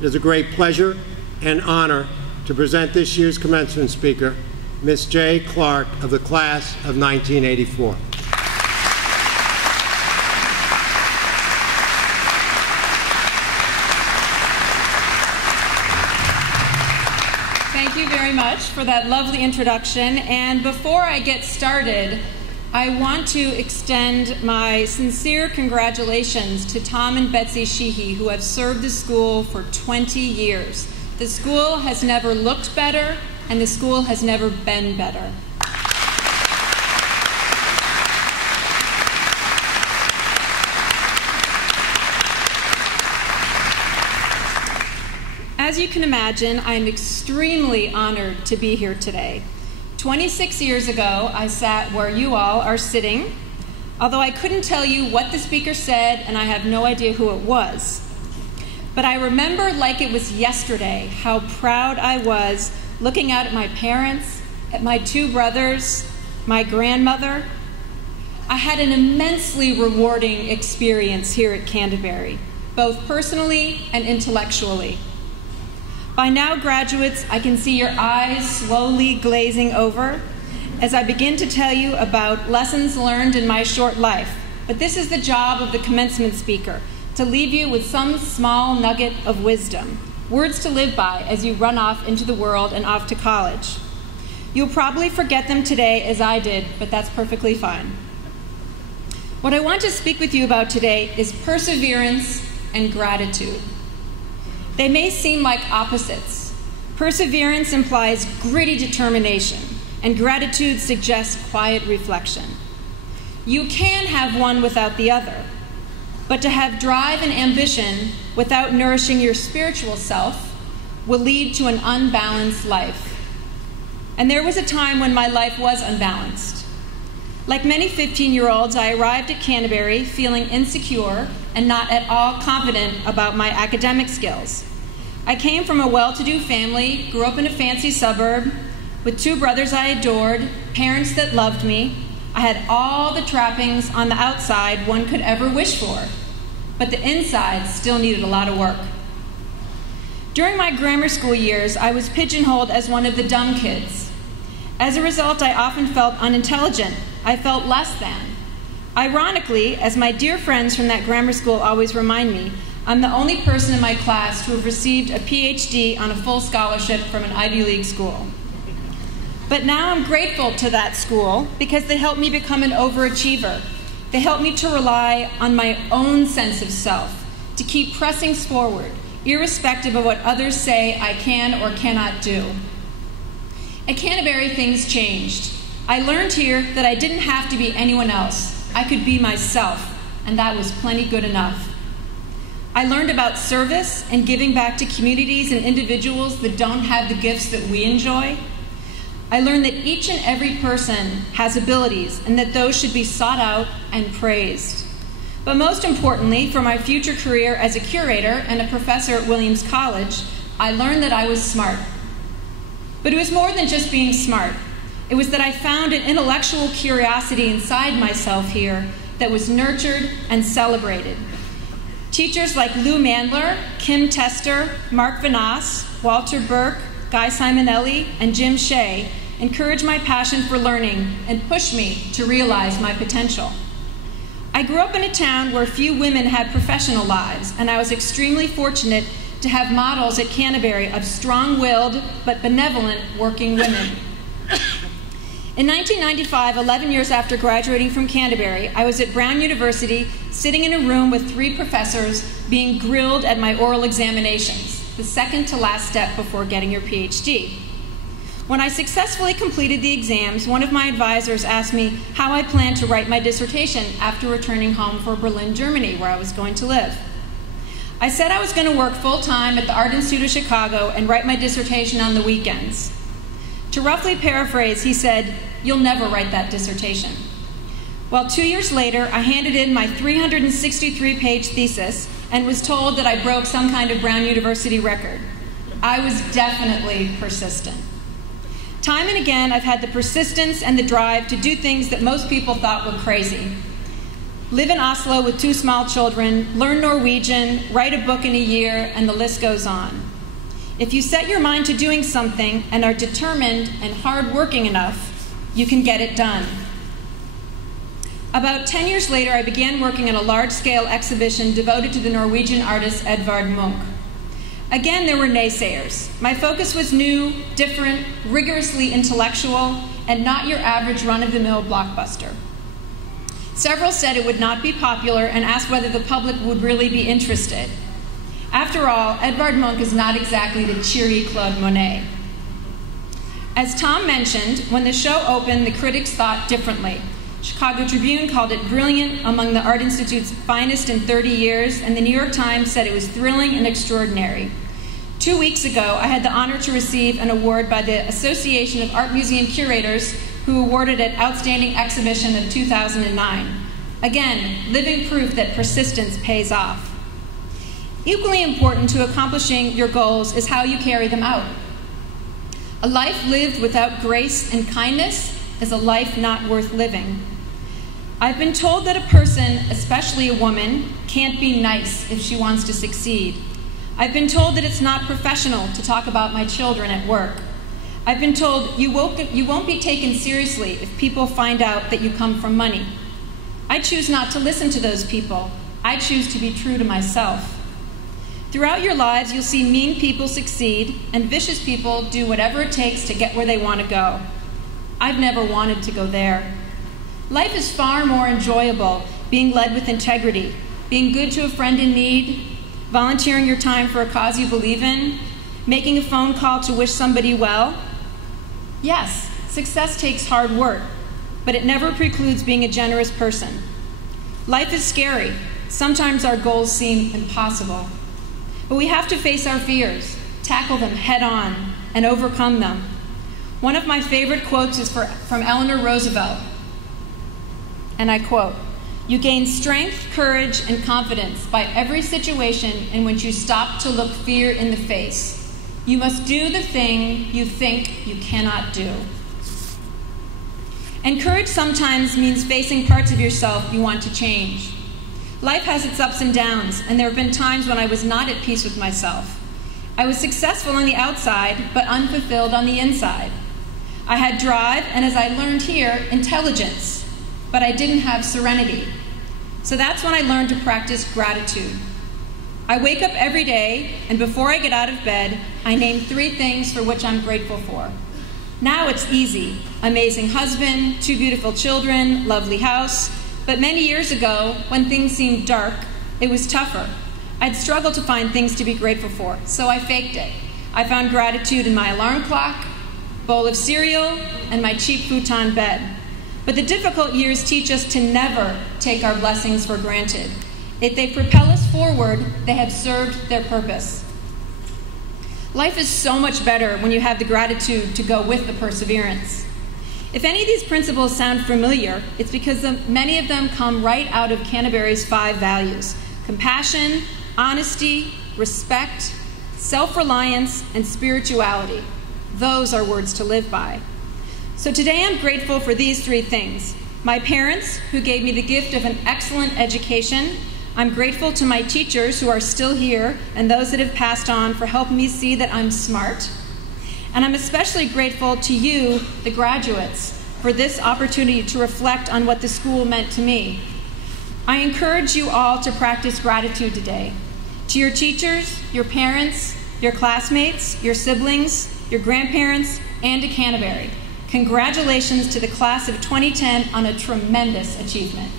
It is a great pleasure and honor to present this year's commencement speaker, Ms. J. Clarke of the class of 1984. Thank you very much for that lovely introduction. And before I get started, I want to extend my sincere congratulations to Tom and Betsy Sheehy, who have served the school for 20 years. The school has never looked better, and the school has never been better. As you can imagine, I'm extremely honored to be here today. 26 years ago, I sat where you all are sitting, although I couldn't tell you what the speaker said, and I have no idea who it was. But I remember like it was yesterday how proud I was looking out at my parents, at my two brothers, my grandmother. I had an immensely rewarding experience here at Canterbury, both personally and intellectually. By now, graduates, I can see your eyes slowly glazing over as I begin to tell you about lessons learned in my short life. But this is the job of the commencement speaker, to leave you with some small nugget of wisdom, words to live by as you run off into the world and off to college. You'll probably forget them today as I did, but that's perfectly fine. What I want to speak with you about today is perseverance and gratitude. They may seem like opposites. Perseverance implies gritty determination, and gratitude suggests quiet reflection. You can have one without the other, but to have drive and ambition without nourishing your spiritual self will lead to an unbalanced life. And there was a time when my life was unbalanced. Like many 15-year-olds, I arrived at Canterbury feeling insecure and not at all confident about my academic skills. I came from a well-to-do family, grew up in a fancy suburb, with two brothers I adored, parents that loved me. I had all the trappings on the outside one could ever wish for, but the inside still needed a lot of work. During my grammar school years, I was pigeonholed as one of the dumb kids. As a result, I often felt unintelligent. I felt less than. Ironically, as my dear friends from that grammar school always remind me, I'm the only person in my class to have received a PhD on a full scholarship from an Ivy League school. But now I'm grateful to that school because they helped me become an overachiever. They helped me to rely on my own sense of self, to keep pressing forward, irrespective of what others say I can or cannot do. At Canterbury, things changed. I learned here that I didn't have to be anyone else. I could be myself, and that was plenty good enough. I learned about service and giving back to communities and individuals that don't have the gifts that we enjoy. I learned that each and every person has abilities and that those should be sought out and praised. But most importantly, for my future career as a curator and a professor at Williams College, I learned that I was smart. But it was more than just being smart. It was that I found an intellectual curiosity inside myself here that was nurtured and celebrated. Teachers like Lou Mandler, Kim Tester, Mark Vanasse, Walter Burke, Guy Simonelli, and Jim Shea encouraged my passion for learning and pushed me to realize my potential. I grew up in a town where few women had professional lives, and I was extremely fortunate to have models at Canterbury of strong-willed but benevolent working women. In 1995, 11 years after graduating from Canterbury, I was at Brown University sitting in a room with 3 professors being grilled at my oral examinations, the second to last step before getting your PhD. When I successfully completed the exams, one of my advisors asked me how I planned to write my dissertation after returning home for Berlin, Germany, where I was going to live. I said I was going to work full-time at the Art Institute of Chicago and write my dissertation on the weekends. To roughly paraphrase, he said, "You'll never write that dissertation." Well, 2 years later, I handed in my 363-page thesis and was told that I broke some kind of Brown University record. I was definitely persistent. Time and again, I've had the persistence and the drive to do things that most people thought were crazy. live in Oslo with 2 small children, learn Norwegian, write a book in a year, and the list goes on. If you set your mind to doing something and are determined and hardworking enough, you can get it done. About 10 years later, I began working on a large-scale exhibition devoted to the Norwegian artist Edvard Munch. Again, there were naysayers. My focus was new, different, rigorously intellectual, and not your average run-of-the-mill blockbuster. Several said it would not be popular and asked whether the public would really be interested. After all, Edvard Munch is not exactly the cheery Claude Monet. As Tom mentioned, when the show opened, the critics thought differently. Chicago Tribune called it brilliant, among the Art Institute's finest in 30 years, and the New York Times said it was thrilling and extraordinary. 2 weeks ago, I had the honor to receive an award by the Association of Art Museum Curators, who awarded it Outstanding Exhibition of 2009. Again, living proof that persistence pays off. Equally important to accomplishing your goals is how you carry them out. A life lived without grace and kindness is a life not worth living. I've been told that a person, especially a woman, can't be nice if she wants to succeed. I've been told that it's not professional to talk about my children at work. I've been told you won't be taken seriously if people find out that you come from money. I choose not to listen to those people. I choose to be true to myself. Throughout your lives, you'll see mean people succeed and vicious people do whatever it takes to get where they want to go. I've never wanted to go there. Life is far more enjoyable being led with integrity, being good to a friend in need, volunteering your time for a cause you believe in, making a phone call to wish somebody well. Yes, success takes hard work, but it never precludes being a generous person. Life is scary. Sometimes our goals seem impossible. But we have to face our fears, tackle them head on, and overcome them. One of my favorite quotes is from Eleanor Roosevelt, and I quote, "You gain strength, courage, and confidence by every situation in which you stop to look fear in the face. You must do the thing you think you cannot do." And courage sometimes means facing parts of yourself you want to change. Life has its ups and downs, and there have been times when I was not at peace with myself. I was successful on the outside, but unfulfilled on the inside. I had drive, and as I learned here, intelligence, but I didn't have serenity. So that's when I learned to practice gratitude. I wake up every day, and before I get out of bed, I name 3 things for which I'm grateful for. Now it's easy. Amazing husband, 2 beautiful children, lovely house. But many years ago, when things seemed dark, it was tougher. I'd struggled to find things to be grateful for, so I faked it. I found gratitude in my alarm clock, bowl of cereal, and my cheap futon bed. But the difficult years teach us to never take our blessings for granted. If they propel us forward, they have served their purpose. Life is so much better when you have the gratitude to go with the perseverance. If any of these principles sound familiar, it's because many of them come right out of Canterbury's 5 values: compassion, honesty, respect, self-reliance, and spirituality. Those are words to live by. So today I'm grateful for these 3 things. My parents, who gave me the gift of an excellent education. I'm grateful to my teachers who are still here and those that have passed on for helping me see that I'm smart. And I'm especially grateful to you, the graduates, for this opportunity to reflect on what the school meant to me. I encourage you all to practice gratitude today. To your teachers, your parents, your classmates, your siblings, your grandparents, and to Canterbury. Congratulations to the class of 2010 on a tremendous achievement.